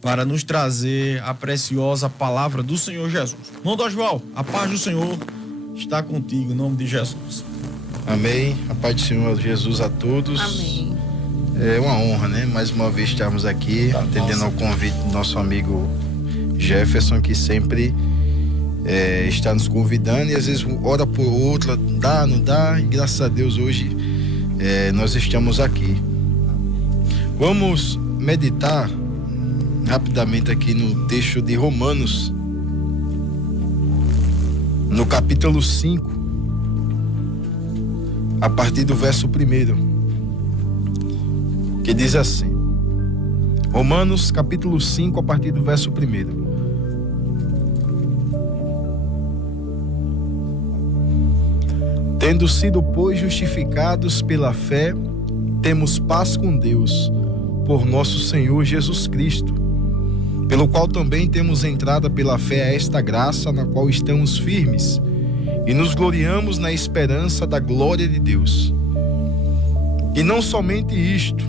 para nos trazer a preciosa palavra do Senhor Jesus. Irmão Dorival, a paz do Senhor está contigo, em nome de Jesus. Amém. A paz do Senhor Jesus a todos. Amém. É uma honra, né? Mais uma vez estarmos aqui, atendendo ao convite do nosso amigo Jefferson, que sempre está nos convidando, e às vezes hora por outra, dá, não dá, e graças a Deus hoje nós estamos aqui. Vamos meditar rapidamente aqui no texto de Romanos, no capítulo 5, a partir do verso 1, que diz assim. Romanos capítulo 5, a partir do verso 1. Tendo sido, pois, justificados pela fé, temos paz com Deus, por nosso Senhor Jesus Cristo, pelo qual também temos entrada pela fé a esta graça na qual estamos firmes, e nos gloriamos na esperança da glória de Deus. E não somente isto,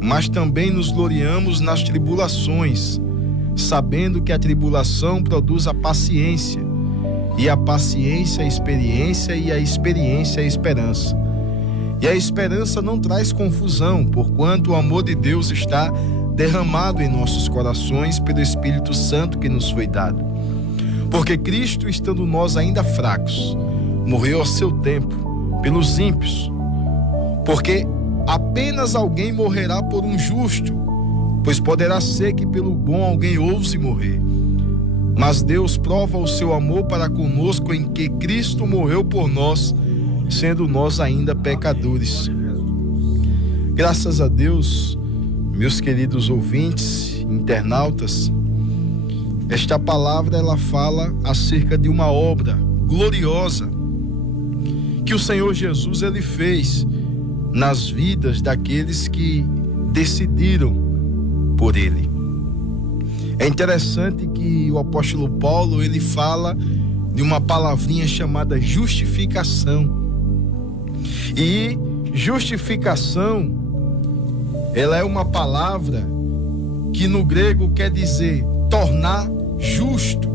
mas também nos gloriamos nas tribulações, sabendo que a tribulação produz a paciência, e a paciência a experiência, e a experiência a esperança. E a esperança não traz confusão, porquanto o amor de Deus está derramado em nossos corações pelo Espírito Santo que nos foi dado. Porque Cristo, estando nós ainda fracos, morreu a seu tempo pelos ímpios. Porque apenas alguém morrerá por um justo, pois poderá ser que pelo bom alguém ouse morrer. Mas Deus prova o seu amor para conosco em que Cristo morreu por nós, sendo nós ainda pecadores. Graças a Deus, meus queridos ouvintes, internautas, esta palavra ela fala acerca de uma obra gloriosa que o Senhor Jesus ele fez nas vidas daqueles que decidiram por ele. É interessante que o apóstolo Paulo ele fala de uma palavrinha chamada justificação. E justificação, ela é uma palavra que no grego quer dizer tornar justo,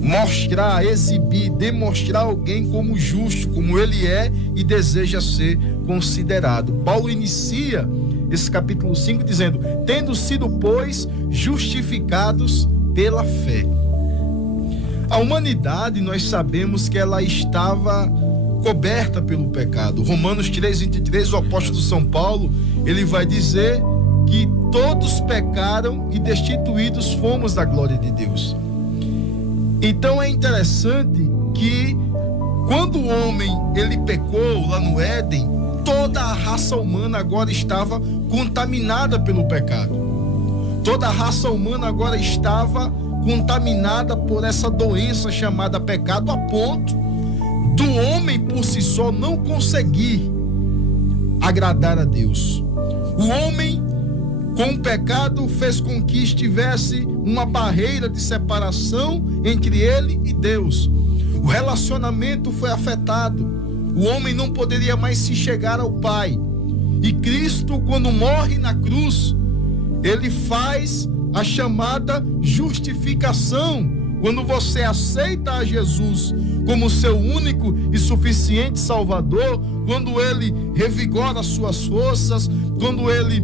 mostrar, exibir, demonstrar alguém como justo, como ele é e deseja ser considerado. Paulo inicia esse capítulo 5 dizendo: tendo sido, pois, justificados pela fé. A humanidade, nós sabemos que ela estava coberta pelo pecado. Romanos 3:23, o apóstolo São Paulo, ele vai dizer que todos pecaram e destituídos fomos da glória de Deus. Então é interessante que quando o homem ele pecou lá no Éden, toda a raça humana agora estava contaminada pelo pecado. Toda a raça humana agora estava contaminada por essa doença chamada pecado, a ponto do homem por si só não conseguir agradar a Deus. O homem, com o pecado, fez com que estivesse uma barreira de separação entre ele e Deus. O relacionamento foi afetado. O homem não poderia mais se chegar ao Pai. E Cristo, quando morre na cruz, ele faz a chamada justificação. Quando você aceita a Jesus como seu único e suficiente Salvador, quando ele revigora as suas forças, quando ele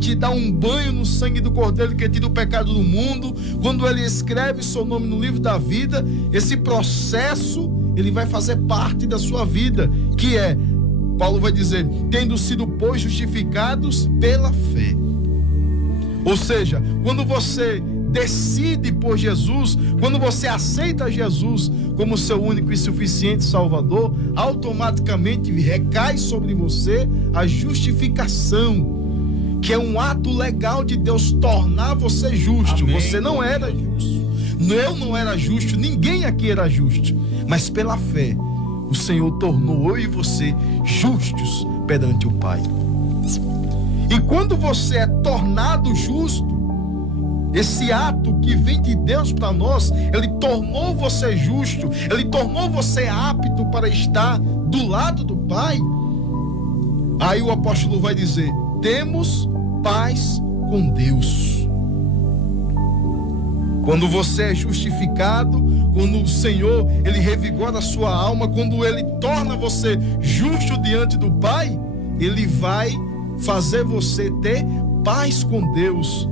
te dá um banho no sangue do Cordeiro que tira o pecado do mundo, quando ele escreve seu nome no livro da vida, esse processo ele vai fazer parte da sua vida, que é, Paulo vai dizer, tendo sido, pois, justificados pela fé. Ou seja, quando você decide por Jesus, quando você aceita Jesus como seu único e suficiente Salvador, automaticamente recai sobre você a justificação, que é um ato legal de Deus tornar você justo. Amém. Você não era justo, eu não era justo, ninguém aqui era justo, mas pela fé o Senhor tornou eu e você justos perante o Pai. E quando você é tornado justo, esse ato que vem de Deus para nós, ele tornou você justo, ele tornou você apto para estar do lado do Pai. Aí o apóstolo vai dizer, temos paz com Deus. Quando você é justificado, quando o Senhor, Ele revigora a sua alma, quando Ele torna você justo diante do Pai, Ele vai fazer você ter paz com Deus.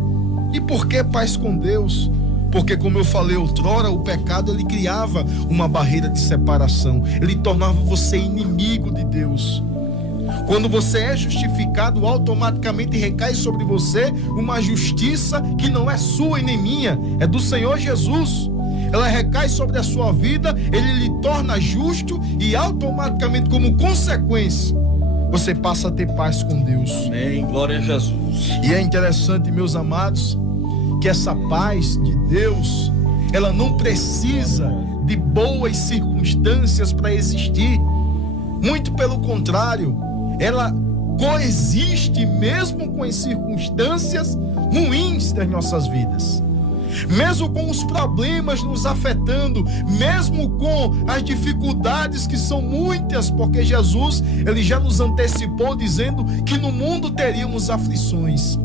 E por que paz com Deus? Porque, como eu falei outrora, o pecado ele criava uma barreira de separação. Ele tornava você inimigo de Deus. Quando você é justificado, automaticamente recai sobre você uma justiça que não é sua e nem minha, é do Senhor Jesus. Ela recai sobre a sua vida, Ele lhe torna justo e automaticamente, como consequência, você passa a ter paz com Deus. Amém, glória a Jesus. E é interessante, meus amados, que essa paz de Deus, ela não precisa de boas circunstâncias para existir. Muito pelo contrário, ela coexiste mesmo com as circunstâncias ruins das nossas vidas. Mesmo com os problemas nos afetando, mesmo com as dificuldades que são muitas, porque Jesus, Ele já nos antecipou dizendo que no mundo teríamos aflições.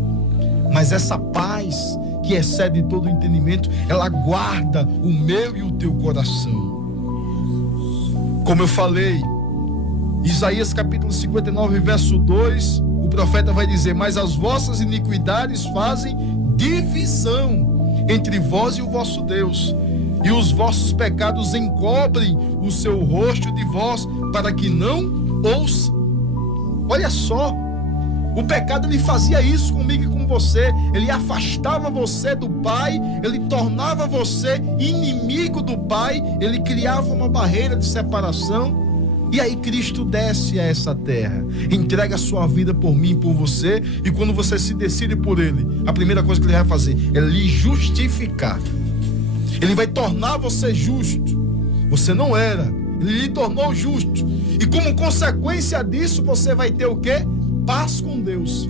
Mas essa paz que excede todo o entendimento, ela guarda o meu e o teu coração. Como eu falei, Isaías capítulo 59, verso 2, o profeta vai dizer: mas as vossas iniquidades fazem divisão entre vós e o vosso Deus, e os vossos pecados encobrem o seu rosto de vós, para que não ouça. Olha só, o pecado ele fazia isso comigo e com você. Ele afastava você do Pai, ele tornava você inimigo do Pai, ele criava uma barreira de separação. E aí Cristo desce a essa terra, entrega a sua vida por mim e por você. E quando você se decide por Ele, a primeira coisa que Ele vai fazer é lhe justificar. Ele vai tornar você justo. Você não era, Ele lhe tornou justo. E como consequência disso, você vai ter o quê? Paz com Deus.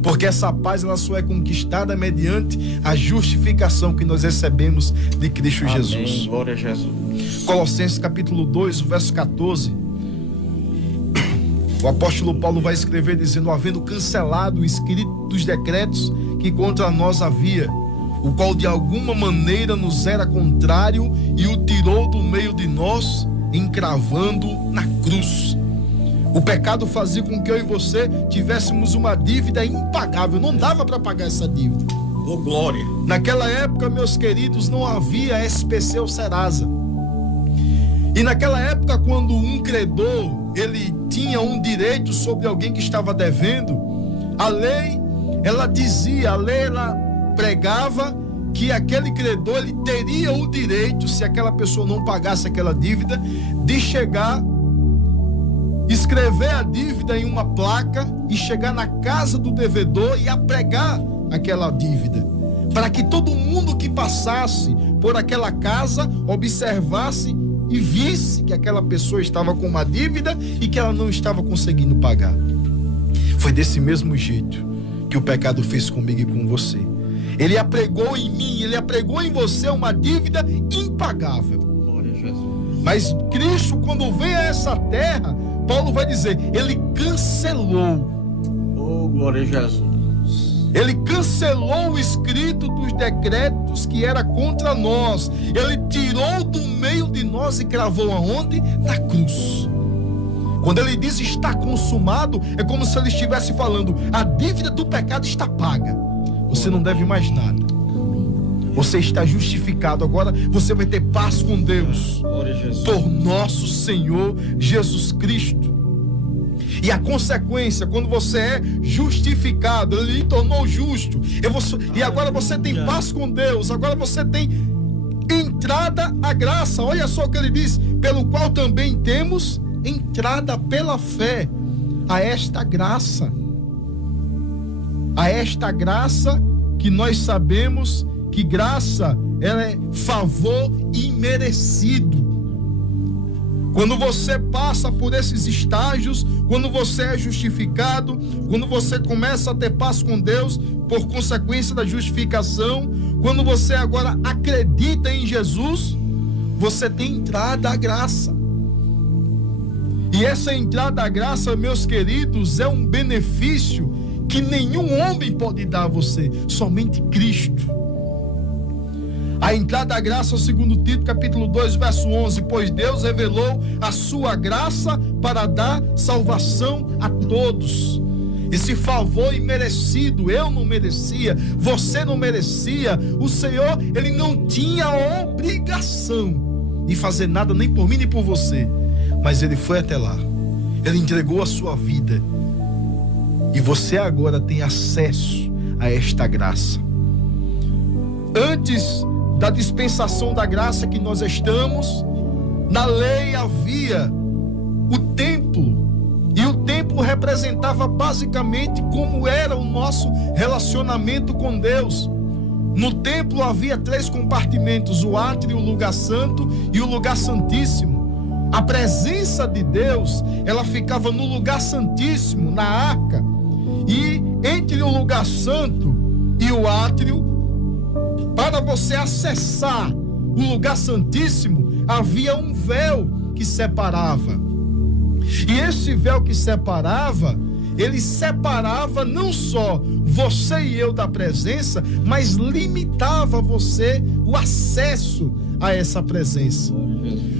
Porque essa paz ela só é conquistada mediante a justificação que nós recebemos de Cristo Jesus. Amém, glória a Jesus. Colossenses capítulo 2, verso 14. O apóstolo Paulo vai escrever dizendo: havendo cancelado o escrito dos decretos que contra nós havia, o qual de alguma maneira nos era contrário, e o tirou do meio de nós, encravando na cruz. O pecado fazia com que eu e você tivéssemos uma dívida impagável. Não dava para pagar essa dívida. Oh, glória. Naquela época, meus queridos, não havia SPC ou Serasa. E naquela época, quando um credor ele tinha um direito sobre alguém que estava devendo, a lei ela dizia, a lei ela pregava que aquele credor ele teria o direito, se aquela pessoa não pagasse aquela dívida, de chegar, escrever a dívida em uma placa e chegar na casa do devedor e apregar aquela dívida, para que todo mundo que passasse por aquela casa observasse e visse que aquela pessoa estava com uma dívida e que ela não estava conseguindo pagar. Foi desse mesmo jeito que o pecado fez comigo e com você. Ele apregou em mim, ele apregou em você uma dívida impagável. Glória a Jesus. Mas Cristo, quando veio a essa terra, Paulo vai dizer, ele cancelou. Oh, glória a Jesus. Ele cancelou o escrito dos decretos que era contra nós. Ele tirou do meio de nós e cravou aonde? Na cruz. Quando ele diz está consumado, é como se ele estivesse falando, a dívida do pecado está paga. Você não deve mais nada. Você está justificado. Agora você vai ter paz com Deus. Glória a Jesus. Por nosso Senhor Jesus Cristo. E a consequência, quando você é justificado, Ele lhe tornou justo, e agora você tem paz com Deus, agora você tem entrada à graça. Olha só o que ele diz: pelo qual também temos entrada pela fé a esta graça. A esta graça que nós sabemos que graça ela é favor imerecido. Quando você passa por esses estágios, quando você é justificado, quando você começa a ter paz com Deus por consequência da justificação, quando você agora acredita em Jesus, você tem entrada à graça. E essa entrada à graça, meus queridos, é um benefício que nenhum homem pode dar a você, somente Cristo. A entrada da graça, segundo Tito, capítulo 2, verso 11, pois Deus revelou a sua graça para dar salvação a todos. Esse favor imerecido, eu não merecia, você não merecia. O Senhor, Ele não tinha a obrigação de fazer nada, nem por mim, nem por você. Mas Ele foi até lá. Ele entregou a sua vida. E você agora tem acesso a esta graça. Antes da dispensação da graça que nós estamos, na lei havia o templo. E o templo representava basicamente como era o nosso relacionamento com Deus. No templo havia 3 compartimentos: o átrio, o lugar santo e o lugar santíssimo. A presença de Deus, ela ficava no lugar santíssimo, na arca. E entre o lugar santo e o átrio, para você acessar o lugar santíssimo, havia um véu que separava. E esse véu que separava, ele separava não só você e eu da presença, mas limitava você o acesso a essa presença.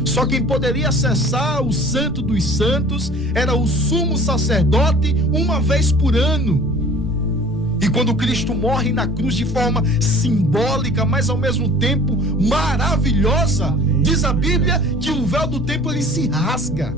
Só quem poderia acessar o Santo dos Santos era o sumo sacerdote uma vez por ano. E quando Cristo morre na cruz de forma simbólica, mas ao mesmo tempo maravilhosa, diz a Bíblia que o véu do templo ele se rasga.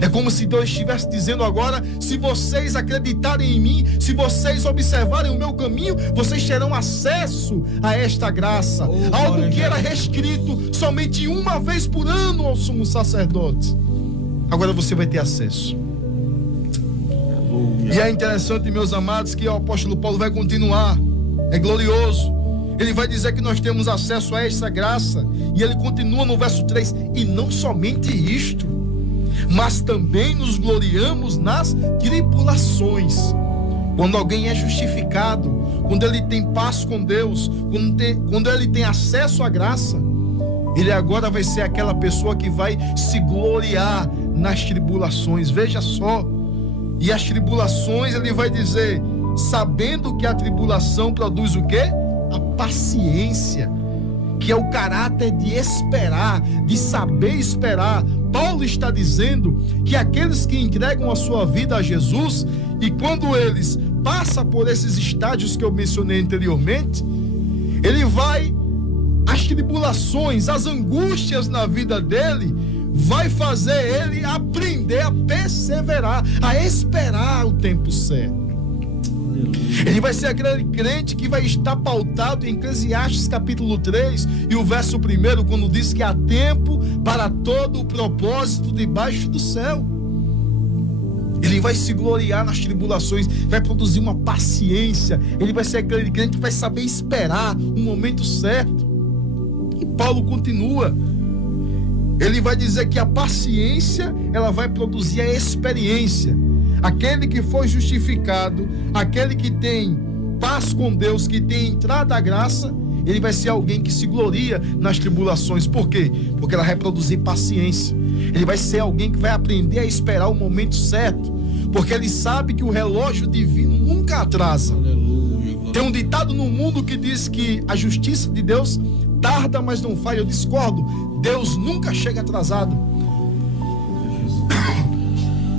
É como se Deus estivesse dizendo agora: se vocês acreditarem em mim, se vocês observarem o meu caminho, vocês terão acesso a esta graça. Algo que era restrito somente uma vez por ano ao sumo sacerdote. Agora você vai ter acesso. E é interessante, meus amados, que o apóstolo Paulo vai continuar. É glorioso. Ele vai dizer que nós temos acesso a essa graça. E ele continua no verso 3: e não somente isto, mas também nos gloriamos nas tribulações. Quando alguém é justificado, quando ele tem paz com Deus, quando ele tem acesso à graça, ele agora vai ser aquela pessoa que vai se gloriar nas tribulações. Veja só. E as tribulações, ele vai dizer, sabendo que a tribulação produz o quê? A paciência, que é o caráter de esperar, de saber esperar. Paulo está dizendo que aqueles que entregam a sua vida a Jesus, e quando eles passam por esses estágios que eu mencionei anteriormente, as tribulações, as angústias na vida dele, vai fazer ele aprender a perseverar, a esperar o tempo certo. Ele vai ser aquele crente que vai estar pautado em Eclesiastes capítulo 3 e o verso 1, quando diz que há tempo para todo o propósito debaixo do céu. Ele vai se gloriar nas tribulações, vai produzir uma paciência. Ele vai ser aquele crente que vai saber esperar o momento certo. E Paulo continua. Ele vai dizer que a paciência, ela vai produzir a experiência. Aquele que foi justificado, aquele que tem paz com Deus, que tem entrada à graça, ele vai ser alguém que se gloria nas tribulações. Por quê? Porque ela vai produzir paciência. Ele vai ser alguém que vai aprender a esperar o momento certo, porque ele sabe que o relógio divino nunca atrasa. Tem um ditado no mundo que diz que a justiça de Deus tarda, mas não falha. Eu discordo. Deus nunca chega atrasado.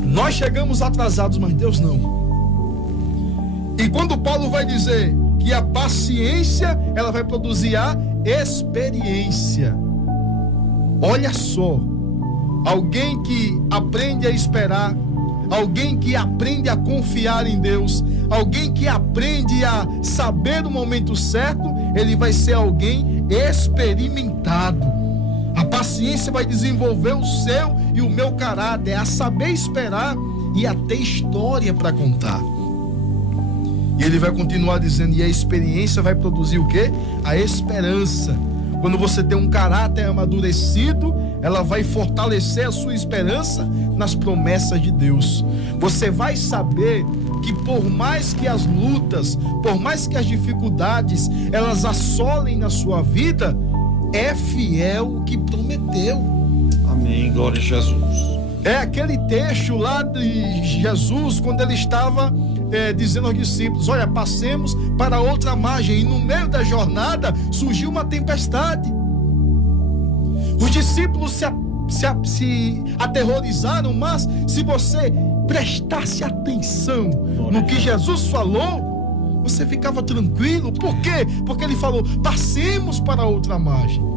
Nós chegamos atrasados, mas Deus não. E quando Paulo vai dizer que a paciência, ela vai produzir a experiência. Olha só, alguém que aprende a esperar, alguém que aprende a confiar em Deus, alguém que aprende a saber o momento certo, ele vai ser alguém experimentado. A paciência vai desenvolver o seu e o meu caráter, a saber esperar e a ter história para contar. E ele vai continuar dizendo, e a experiência vai produzir o quê? A esperança. Quando você tem um caráter amadurecido, ela vai fortalecer a sua esperança nas promessas de Deus. Você vai saber que por mais que as lutas, por mais que as dificuldades, elas assolem na sua vida, é fiel o que prometeu. Amém, glória a Jesus. É aquele texto lá de Jesus, quando ele estava dizendo aos discípulos: olha, passemos para outra margem. E no meio da jornada surgiu uma tempestade. Os discípulos se aterrorizaram, mas se você prestasse atenção no que Jesus falou, você ficava tranquilo. Por quê? Porque ele falou: passemos para outra margem.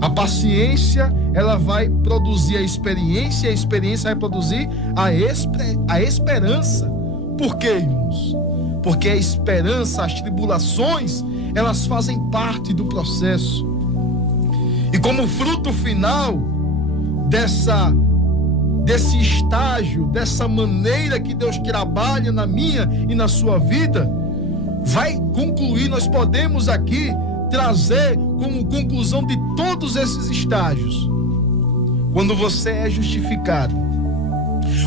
A paciência, ela vai produzir a experiência vai produzir a esperança. Por quê, irmãos? Porque a esperança, as tribulações, elas fazem parte do processo. E como fruto final desse estágio, dessa maneira que Deus trabalha na minha e na sua vida, vai concluir, nós podemos aqui trazer como conclusão de todos esses estágios: quando você é justificado,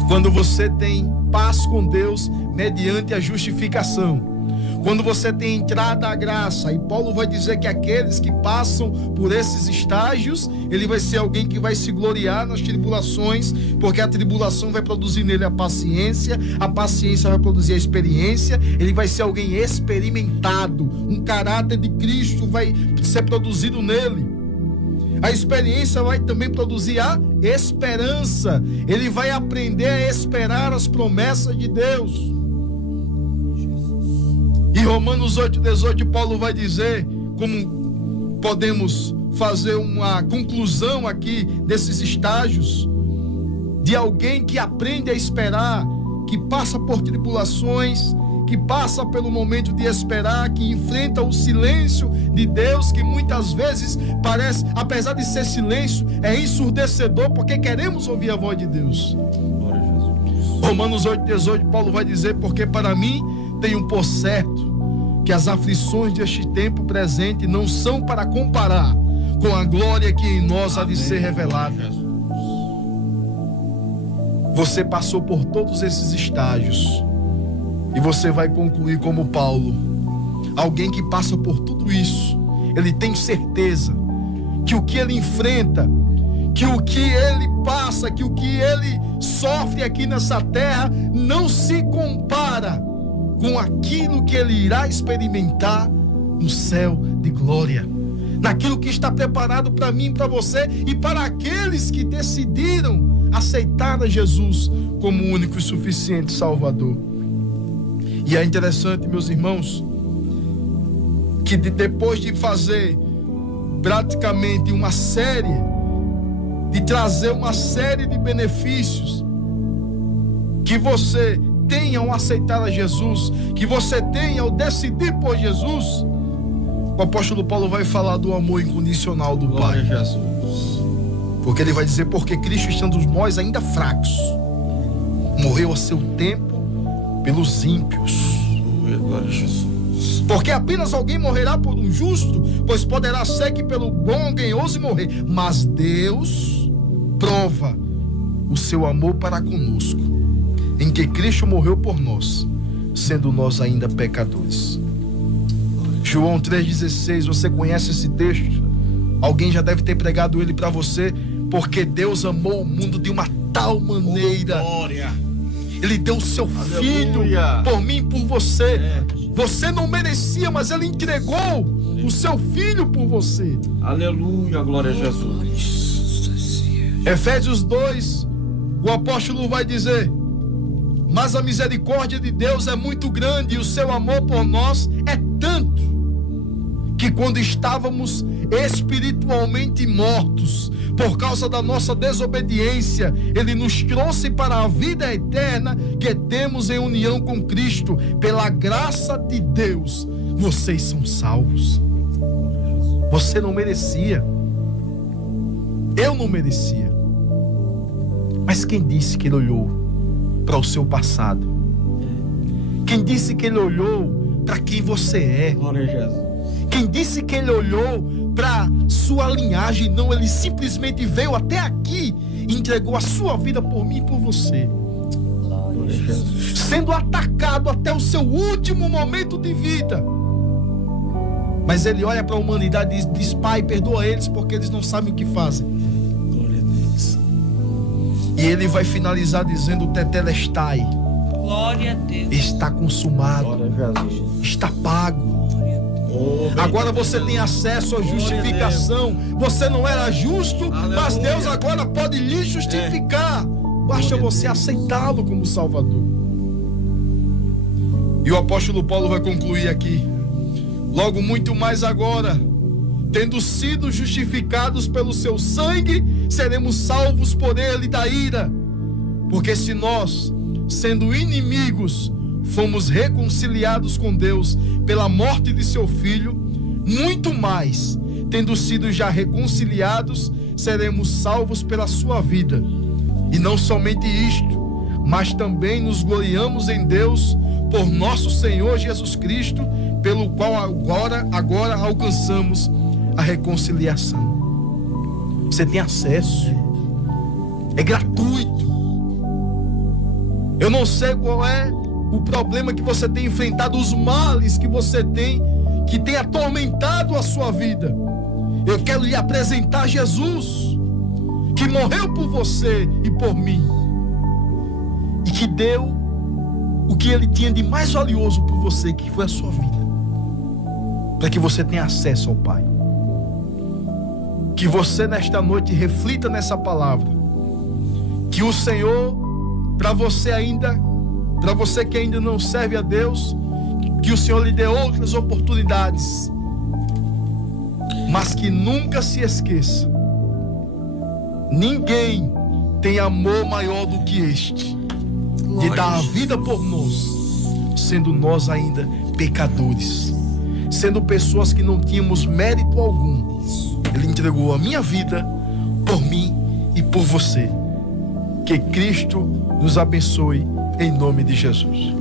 quando você tem paz com Deus mediante a justificação, quando você tem entrada à graça. E Paulo vai dizer que aqueles que passam por esses estágios, ele vai ser alguém que vai se gloriar nas tribulações, porque a tribulação vai produzir nele a paciência vai produzir a experiência. Ele vai ser alguém experimentado, um caráter de Cristo vai ser produzido nele. A experiência vai também produzir a esperança. Ele vai aprender a esperar as promessas de Deus. Em Romanos 8,18, Paulo vai dizer, como podemos fazer uma conclusão aqui desses estágios, de alguém que aprende a esperar, que passa por tribulações, que passa pelo momento de esperar, que enfrenta o silêncio de Deus, que muitas vezes parece, apesar de ser silêncio, é ensurdecedor, porque queremos ouvir a voz de Deus. Romanos 8,18, Paulo vai dizer: porque para mim tenho por certo que as aflições deste tempo presente não são para comparar com a glória que em nós há de ser revelada. Você passou por todos esses estágios e você vai concluir como Paulo, alguém que passa por tudo isso. Ele tem certeza que o que ele enfrenta, que o que ele passa, que o que ele sofre aqui nessa terra não se compara com aquilo que ele irá experimentar no céu de glória, naquilo que está preparado para mim, para você e para aqueles que decidiram aceitar a Jesus como o único e suficiente Salvador. E é interessante, meus irmãos, que depois de fazer praticamente uma série, de trazer uma série de benefícios que você tem ao aceitar a Jesus, que você tem ao decidir por Jesus, o apóstolo Paulo vai falar do amor incondicional do Pai. Glória a Jesus. Porque ele vai dizer: porque Cristo, estando nós ainda fracos, morreu a seu tempo pelos ímpios. Glória a Jesus. Porque apenas alguém morrerá por um justo, pois poderá ser que pelo bom alguém ouse morrer. Mas Deus prova o seu amor para conosco, em que Cristo morreu por nós, sendo nós ainda pecadores. João 3,16, você conhece esse texto? Alguém já deve ter pregado ele para você. Porque Deus amou o mundo de uma tal maneira, Ele deu o seu Filho por mim e por você. Você não merecia, mas Ele entregou o seu Filho por você. Aleluia, glória a Jesus. Efésios 2, o apóstolo vai dizer: mas a misericórdia de Deus é muito grande e o seu amor por nós é tanto, que quando estávamos espiritualmente mortos por causa da nossa desobediência, Ele nos trouxe para a vida eterna que temos em união com Cristo. Pela graça de Deus, vocês são salvos. Você não merecia, eu não merecia, mas quem disse que Ele olhou para o seu passado? Quem disse que Ele olhou para quem você é? Glória a Jesus. Quem disse que Ele olhou para sua linhagem? Não, Ele simplesmente veio até aqui e entregou a sua vida por mim e por você, sendo atacado até o seu último momento de vida. Mas Ele olha para a humanidade e diz: Pai, perdoa eles, porque eles não sabem o que fazem. Glória a Deus. E Ele vai finalizar dizendo: Tetelestai, Glória a Deus. Está consumado. Glória a Jesus. Está pago. Oh, Agora você tem acesso à justificação. Você não era justo, mas Aleluia. Deus agora pode lhe justificar. Basta você aceitá-lo como Salvador. E o apóstolo Paulo vai concluir aqui. Logo muito mais agora, tendo sido justificados pelo seu sangue, seremos salvos por ele da ira. Porque se nós, sendo inimigos, fomos reconciliados com Deus pela morte de seu Filho, muito mais, tendo sido já reconciliados, seremos salvos pela sua vida. E não somente isto, mas também nos gloriamos em Deus por nosso Senhor Jesus Cristo, pelo qual agora alcançamos a reconciliação. Você tem acesso. É gratuito. Eu não sei qual é o problema que você tem enfrentado, os males que você tem, que tem atormentado a sua vida. Eu quero lhe apresentar Jesus, que morreu por você e por mim, e que deu o que ele tinha de mais valioso por você, que foi a sua vida, para que você tenha acesso ao Pai. Que você nesta noite reflita nessa palavra, que o Senhor, para você que ainda não serve a Deus, que o Senhor lhe dê outras oportunidades, mas que nunca se esqueça, ninguém tem amor maior do que este, de dar a vida por nós, sendo nós ainda pecadores, sendo pessoas que não tínhamos mérito algum. Ele entregou a minha vida por mim e por você. Que Cristo nos abençoe em nome de Jesus.